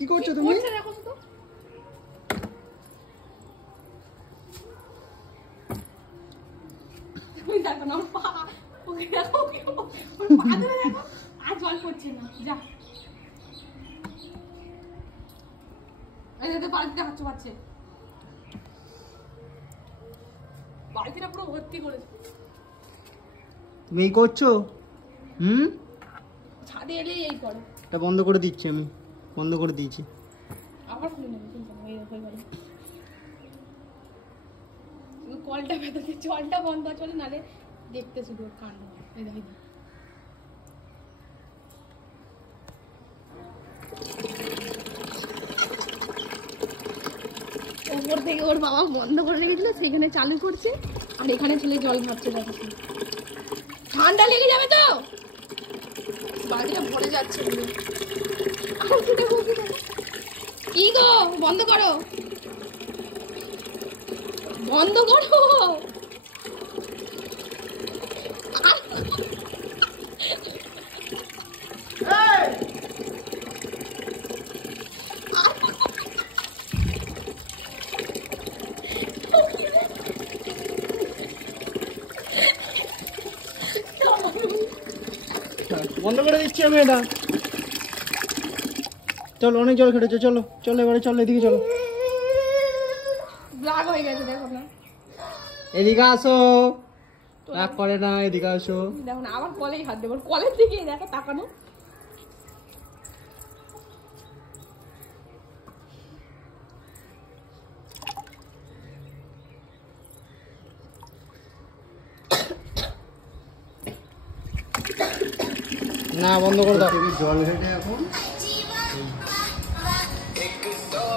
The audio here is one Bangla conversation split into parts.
কি করছো তুমি? দেখো তো তুমি দেখো না পা ওকে দেখো ওর পা ধরে দেখো আর জল পড়ছে না যা এই যে বালতিটা হাঁচু পাচ্ছে বালতিটা পুরো ভর্তি করেছে তুমি এই করছো? ছাদে এলেই এই করো এটা বন্ধ করে দিচ্ছি আমি, বন্ধ করে দিয়েছি। আবার খুলে নেবে চিন্তা নেই হয়ে গেল কলটা ভেতরে জলটা বন্ধ চলে নালে দেখতে শুধু কান্ড এই দেখি ওপর থেকে ওর বাবা বন্ধ করে রেখেছিল সেখানে চালু করছে আর এখানে ছেলে জল ভাবছে দেখো ঠান্ডা লেগে যাবে তো বাড়িটা ভরে যাচ্ছে কি গো বন্ধ করো বন্ধ করো বন্ধ করে দিচ্ছি আমি এটা। চলো অনেক জল খেটেছো, চলো চলো এবারে চলো এদিকে চলো। রাগ হয়ে গেছে দেখো না এদিকে আসো, রাগ করে না, এদিকে আসো। দেখো না আবার কলেই হাত দেবো কলের দিকে দেখো তাকানো না বন্ধ করে দাও। জল ঘেটে এখন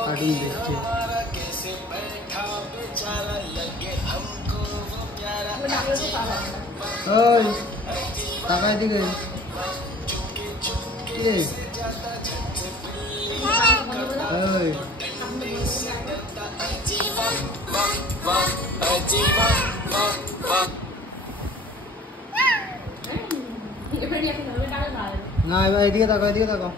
কার্টুন দেখছে। ওই টাকা এদিকে ওই না এবার এদিকে তাকাও, এদিকে তাকাও।